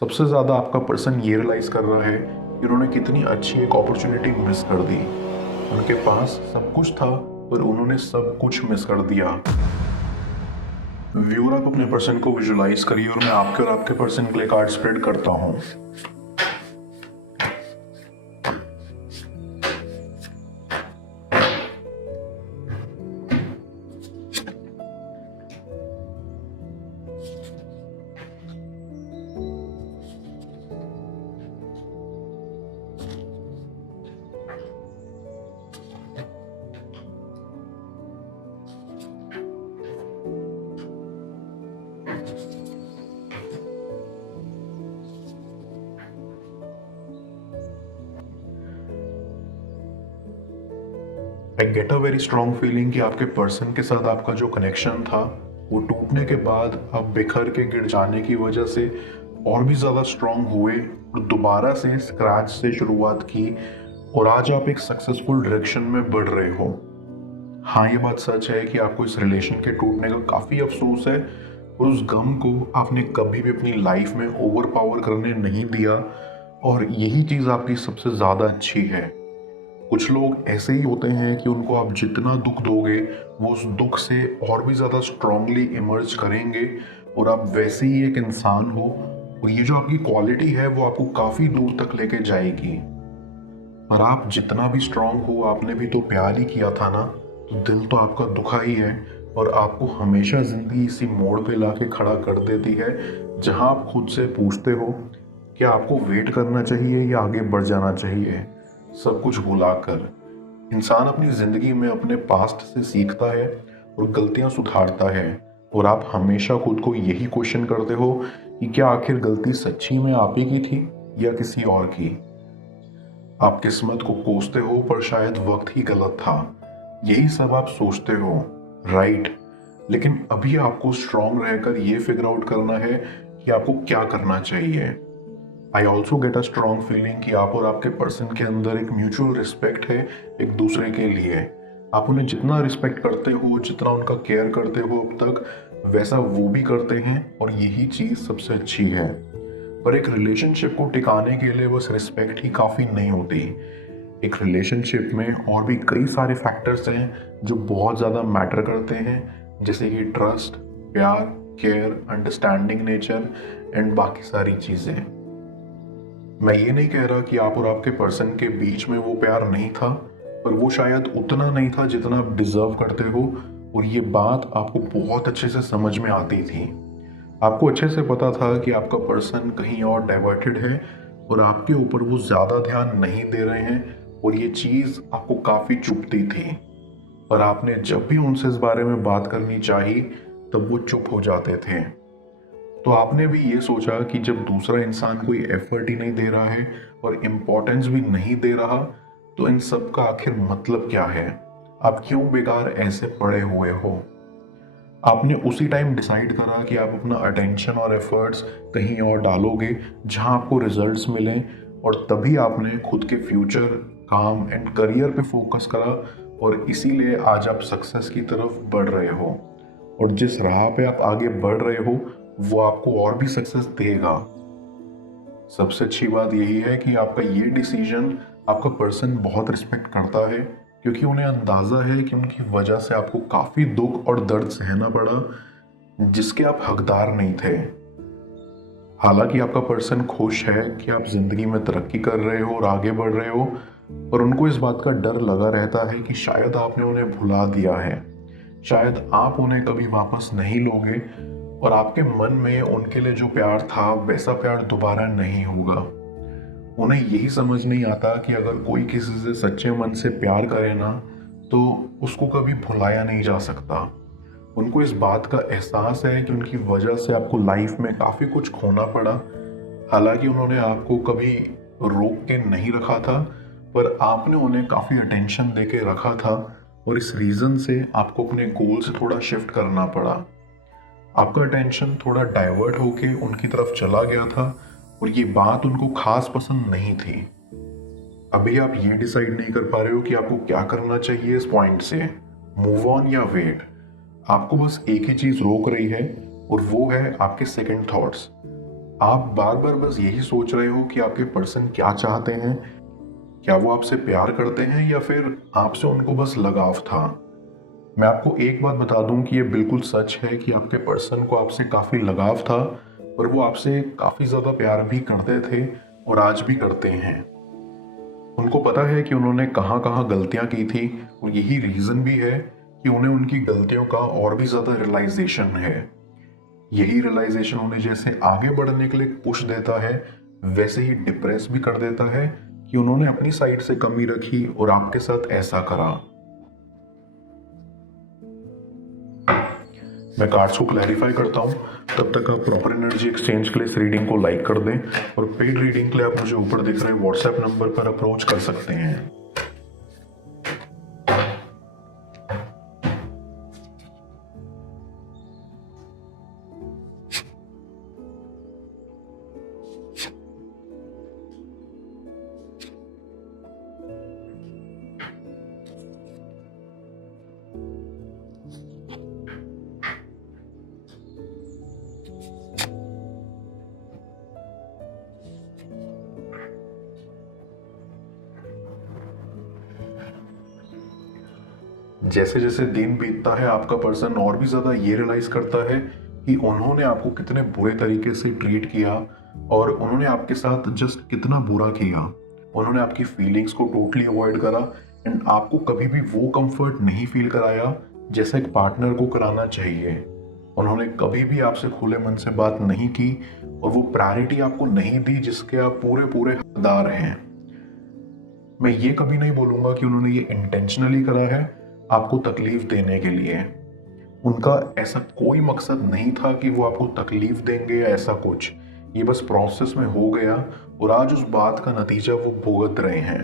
सबसे ज़्यादा आपका पर्सन ये रियलाइज़ कर रहा है कि उन्होंने कितनी अच्छी एक अपॉर्चुनिटी मिस कर दी। उनके पास सब कुछ था पर उन्होंने सब कुछ मिस कर दिया। व्यूअर, आप अपने पर्सन को विजुलाइज करिए और मैं आपके और आपके पर्सन के लिए कार्ड स्प्रेड करता हूँ। I get a very strong feeling कि आपके पर्सन के साथ आपका जो कनेक्शन था वो टूटने के बाद आप बिखर के गिर जाने की वजह से और भी ज़्यादा स्ट्रॉन्ग हुए और दोबारा से स्क्रैच से शुरुआत की और आज आप एक सक्सेसफुल डायरेक्शन में बढ़ रहे हो। हाँ, ये बात सच है कि आपको इस रिलेशन के टूटने का काफ़ी अफसोस है और उस गम को आपने कभी भी अपनी लाइफ में ओवर पावर करने नहीं दिया और यही चीज़ आपकी सबसे ज़्यादा अच्छी है। कुछ लोग ऐसे ही होते हैं कि उनको आप जितना दुख दोगे वो उस दुख से और भी ज़्यादा स्ट्रांगली इमर्ज करेंगे और आप वैसे ही एक इंसान हो और ये जो आपकी क्वालिटी है वो आपको काफ़ी दूर तक लेके जाएगी। पर आप जितना भी स्ट्रांग हो, आपने भी तो प्यार ही किया था ना, तो दिल तो आपका दुखा ही है और आपको हमेशा ज़िंदगी इसी मोड़ पे लाके खड़ा कर देती है जहां आप खुद से पूछते हो कि आपको वेट करना चाहिए या आगे बढ़ जाना चाहिए। सब कुछ भुलाकर इंसान अपनी ज़िंदगी में अपने पास्ट से सीखता है और गलतियां सुधारता है और आप हमेशा खुद को यही क्वेश्चन करते हो कि क्या आखिर गलती सच्ची में आप ही की थी या किसी और की। आप किस्मत को कोसते हो पर शायद वक्त ही गलत था, यही सब आप सोचते हो, राइट। लेकिन अभी आपको स्ट्रांग रहकर ये फिगर आउट करना है कि आपको क्या करना चाहिए। I also get a strong feeling कि आप और आपके पर्सन के अंदर एक म्यूचुअल रिस्पेक्ट है एक दूसरे के लिए। आप उन्हें जितना रिस्पेक्ट करते हो, जितना उनका केयर करते हो अब तक, वैसा वो भी करते हैं और यही चीज़ सबसे अच्छी है। पर एक रिलेशनशिप को टिकाने के लिए बस रिस्पेक्ट ही काफ़ी नहीं होती। एक रिलेशनशिप में और भी कई सारे फैक्टर्स हैं जो बहुत ज़्यादा मैटर करते हैं, जैसे कि ट्रस्ट, प्यार, केयर, अंडरस्टैंडिंग नेचर एंड बाकी सारी चीज़ें। मैं ये नहीं कह रहा कि आप और आपके पर्सन के बीच में वो प्यार नहीं था, पर वो शायद उतना नहीं था जितना आप डिजर्व करते हो और ये बात आपको बहुत अच्छे से समझ में आती थी। आपको अच्छे से पता था कि आपका पर्सन कहीं और डाइवर्टेड है और आपके ऊपर वो ज़्यादा ध्यान नहीं दे रहे हैं और ये चीज़ आपको काफ़ी चुभती थी। पर आपने जब भी उनसे इस बारे में बात करनी चाहिए तब वो चुप हो जाते थे। तो आपने भी ये सोचा कि जब दूसरा इंसान कोई एफर्ट ही नहीं दे रहा है और इम्पोर्टेंस भी नहीं दे रहा तो इन सब का आखिर मतलब क्या है। आप क्यों बेकार ऐसे पड़े हुए हो। आपने उसी टाइम डिसाइड करा कि आप अपना अटेंशन और एफर्ट्स कहीं और डालोगे जहां आपको रिजल्ट्स मिलें और तभी आपने खुद के फ्यूचर, काम एंड करियर पे फोकस करा और इसीलिए आज आप सक्सेस की तरफ बढ़ रहे हो और जिस राह पे आप आगे बढ़ रहे हो वो आपको और भी सक्सेस देगा। सबसे अच्छी बात यही है कि आपका ये डिसीजन आपका पर्सन बहुत रिस्पेक्ट करता है क्योंकि उन्हें अंदाज़ा है कि उनकी वजह से आपको काफ़ी दुख और दर्द सहना पड़ा जिसके आप हकदार नहीं थे। हालांकि आपका पर्सन खुश है कि आप ज़िंदगी में तरक्की कर रहे हो और आगे बढ़ रहे हो, पर उनको इस बात का डर लगा रहता है कि शायद आपने उन्हें भुला दिया है, शायद आप उन्हें कभी वापस नहीं लोगे और आपके मन में उनके लिए जो प्यार था वैसा प्यार दोबारा नहीं होगा। उन्हें यही समझ नहीं आता कि अगर कोई किसी से सच्चे मन से प्यार करे ना तो उसको कभी भुलाया नहीं जा सकता। उनको इस बात का एहसास है कि उनकी वजह से आपको लाइफ में काफ़ी कुछ खोना पड़ा। हालांकि उन्होंने आपको कभी रोक के नहीं रखा था, पर आपने उन्हें काफ़ी अटेंशन दे के रखा था और इस रीज़न से आपको अपने गोल से थोड़ा शिफ्ट करना पड़ा। आपका अटेंशन थोड़ा डाइवर्ट होके उनकी तरफ चला गया था और ये बात उनको खास पसंद नहीं थी। अभी आप ये डिसाइड नहीं कर पा रहे हो कि आपको क्या करना चाहिए इस पॉइंट से, मूव ऑन या वेट। आपको बस एक ही चीज़ रोक रही है और वो है आपके सेकंड थॉट्स। आप बार बार बस यही सोच रहे हो कि आपके पर्सन क्या चाहते हैं, क्या वो आपसे प्यार करते हैं या फिर आपसे उनको बस लगाव था। मैं आपको एक बात बता दूं कि ये बिल्कुल सच है कि आपके पर्सन को आपसे काफ़ी लगाव था और वो आपसे काफ़ी ज़्यादा प्यार भी करते थे और आज भी करते हैं। उनको पता है कि उन्होंने कहाँ कहाँ गलतियाँ की थी और यही रीज़न भी है कि उन्हें उनकी गलतियों का और भी ज़्यादा रियलाइजेशन है। यही रियलाइजेशन उन्हें जैसे आगे बढ़ने के लिए पुश देता है, वैसे ही डिप्रेस भी कर देता है कि उन्होंने अपनी साइड से कमी रखी और आपके साथ ऐसा करा। मैं कार्ड्स को क्लैरिफाई करता हूँ, तब तक आप प्रॉपर एनर्जी एक्सचेंज के लिए इस रीडिंग को लाइक कर दें और पेड रीडिंग के लिए आप मुझे ऊपर दिख रहे व्हाट्सएप नंबर पर अप्रोच कर सकते हैं। जैसे जैसे दिन बीतता है आपका पर्सन और भी ज़्यादा ये रियलाइज करता है कि उन्होंने आपको कितने बुरे तरीके से ट्रीट किया और उन्होंने आपके साथ जस्ट कितना बुरा किया। उन्होंने आपकी फीलिंग्स को टोटली अवॉइड करा एंड आपको कभी भी वो कंफर्ट नहीं फील कराया जैसा एक पार्टनर को कराना चाहिए। उन्होंने कभी भी आपसे खुले मन से बात नहीं की और वो प्रायोरिटी आपको नहीं दी जिसके आप पूरे पूरे हकदार हैं। मैं ये कभी नहीं बोलूँगा कि उन्होंने ये इंटेंशनली करा है आपको तकलीफ देने के लिए। उनका ऐसा कोई मकसद नहीं था कि वो आपको तकलीफ देंगे या ऐसा कुछ। ये बस प्रोसेस में हो गया और आज उस बात का नतीजा वो भुगत रहे हैं।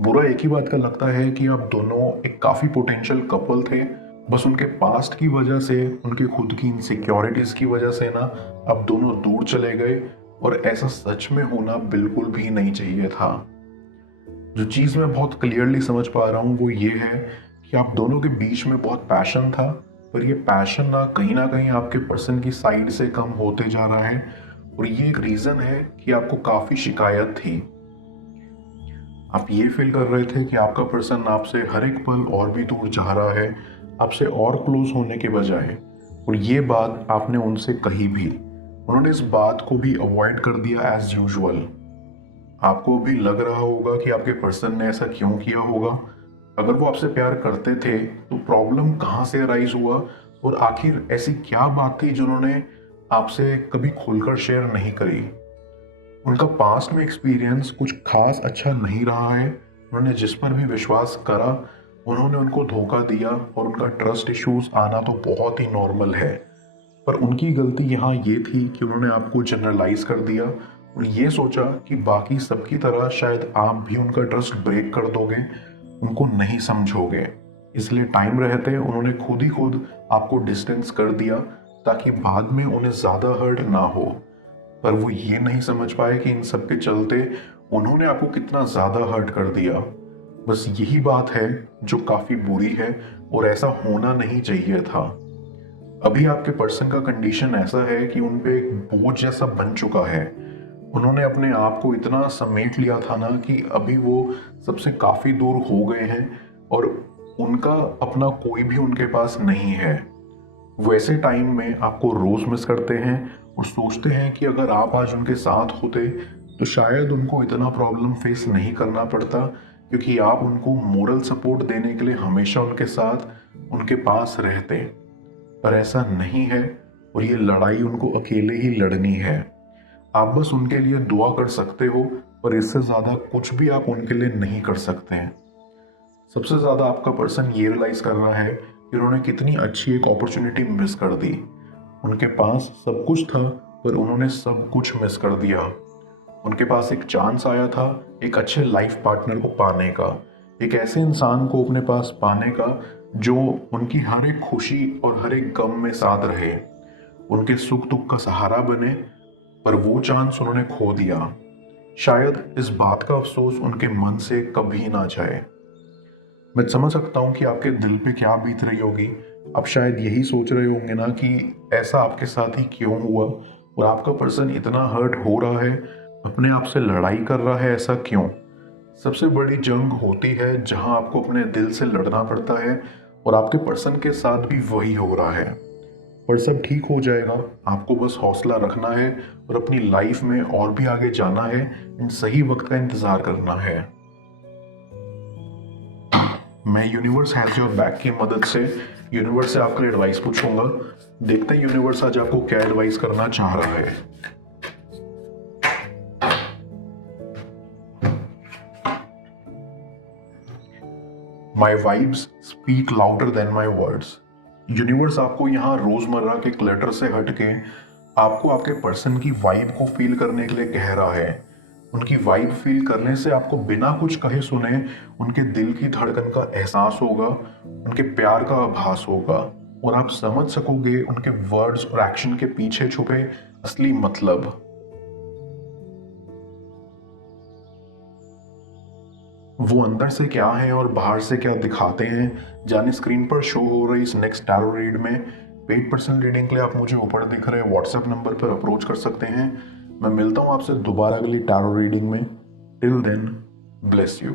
बुरा एक ही बात का लगता है कि आप दोनों एक काफ़ी पोटेंशियल कपल थे, बस उनके पास्ट की वजह से, उनके खुद की इनसिक्योरिटीज़ की वजह से ना आप दोनों दूर चले गए और ऐसा सच में होना बिल्कुल भी नहीं चाहिए था। जो चीज़ मैं बहुत क्लियरली समझ पा रहा हूँ वो ये है कि आप दोनों के बीच में बहुत पैशन था, पर ये पैशन ना कहीं आपके पर्सन की साइड से कम होते जा रहा है और ये एक रीज़न है कि आपको काफ़ी शिकायत थी। आप ये फील कर रहे थे कि आपका पर्सन आपसे हर एक पल और भी दूर जा रहा है, आपसे और क्लोज होने के बजाय, और ये बात आपने उनसे कही भी। उन्होंने इस बात को भी अवॉइड कर दिया एज यूजुअल। आपको भी लग रहा होगा कि आपके पर्सन ने ऐसा क्यों किया होगा। अगर वो आपसे प्यार करते थे तो प्रॉब्लम कहाँ से अराइज हुआ और आखिर ऐसी क्या बात थी जिन्होंने आपसे कभी खुलकर शेयर नहीं करी। उनका पास्ट में एक्सपीरियंस कुछ खास अच्छा नहीं रहा है। उन्होंने जिस पर भी विश्वास करा उन्होंने उनको धोखा दिया और उनका ट्रस्ट इश्यूज आना तो बहुत ही नॉर्मल है। पर उनकी गलती यहाँ ये थी कि उन्होंने आपको जनरलाइज कर दिया और ये सोचा कि बाकी सबकी तरह शायद आप भी उनका ट्रस्ट ब्रेक कर दोगे, उनको नहीं समझोगे। इसलिए टाइम रहते उन्होंने खुद ही खुद आपको डिस्टेंस कर दिया ताकि बाद में उन्हें ज़्यादा हर्ट ना हो। पर वो ये नहीं समझ पाए कि इन सब के चलते उन्होंने आपको कितना ज़्यादा हर्ट कर दिया। बस यही बात है जो काफ़ी बुरी है और ऐसा होना नहीं चाहिए था। अभी आपके पर्सन का कंडीशन ऐसा है कि उन पे एक बोझ जैसा बन चुका है। उन्होंने अपने आप को इतना समेट लिया था ना कि अभी वो सबसे काफ़ी दूर हो गए हैं और उनका अपना कोई भी उनके पास नहीं है। वैसे टाइम में आपको रोज़ मिस करते हैं और सोचते हैं कि अगर आप आज उनके साथ होते तो शायद उनको इतना प्रॉब्लम फेस नहीं करना पड़ता, क्योंकि आप उनको मोरल सपोर्ट देने के लिए हमेशा उनके साथ उनके पास रहते। पर ऐसा नहीं है और ये लड़ाई उनको अकेले ही लड़नी है। आप बस उनके लिए दुआ कर सकते हो, पर इससे ज़्यादा कुछ भी आप उनके लिए नहीं कर सकते हैं। सबसे ज़्यादा आपका पर्सन ये रियलाइज़ कर रहा है कि उन्होंने कितनी अच्छी एक अपॉर्चुनिटी मिस कर दी। उनके पास सब कुछ था पर उन्होंने सब कुछ मिस कर दिया। उनके पास एक चांस आया था एक अच्छे लाइफ पार्टनर को पाने का, एक ऐसे इंसान को अपने पास पाने का जो उनकी हर एक खुशी और हर एक गम में साथ रहे, उनके सुख दुख का सहारा बने। पर वो चांस उन्होंने खो दिया। शायद इस बात का अफसोस उनके मन से कभी ना जाए। मैं समझ सकता हूँ कि आपके दिल पे क्या बीत रही होगी। आप शायद यही सोच रहे होंगे ना कि ऐसा आपके साथ ही क्यों हुआ और आपका पर्सन इतना हर्ट हो रहा है, अपने आप से लड़ाई कर रहा है, ऐसा क्यों? सबसे बड़ी जंग होती है जहां आपको अपने दिल से लड़ना पड़ता है, और आपके पर्सन के साथ भी वही हो रहा है। पर सब ठीक हो जाएगा, आपको बस हौसला रखना है और अपनी लाइफ में और भी आगे जाना है, इन सही वक्त का इंतजार करना है। मैं यूनिवर्स हैज योर बैक की मदद से यूनिवर्स से आपके लिए एडवाइस पूछूंगा। देखते हैं यूनिवर्स आज आपको क्या एडवाइस करना चाह रहा है। My vibes speak louder than my words. Universe आपको यहाँ रोजमर्रा के क्लटर से हटके आपको आपके पर्सन की वाइब को फील करने के लिए कह रहा है। उनकी वाइब फील करने से आपको बिना कुछ कहे सुने उनके दिल की धड़कन का एहसास होगा, उनके प्यार का आभास होगा, और आप समझ सकोगे उनके वर्ड्स और एक्शन के पीछे छुपे असली मतलब। वो अंदर से क्या है और बाहर से क्या दिखाते हैं, जाने स्क्रीन पर शो हो रही इस नेक्स्ट टैरो रीड में। पेड पर्सनल रीडिंग के लिए आप मुझे ऊपर दिख रहे व्हाट्सएप नंबर पर अप्रोच कर सकते हैं। मैं मिलता हूँ आपसे दोबारा अगली टैरो रीडिंग में। Till then, bless you.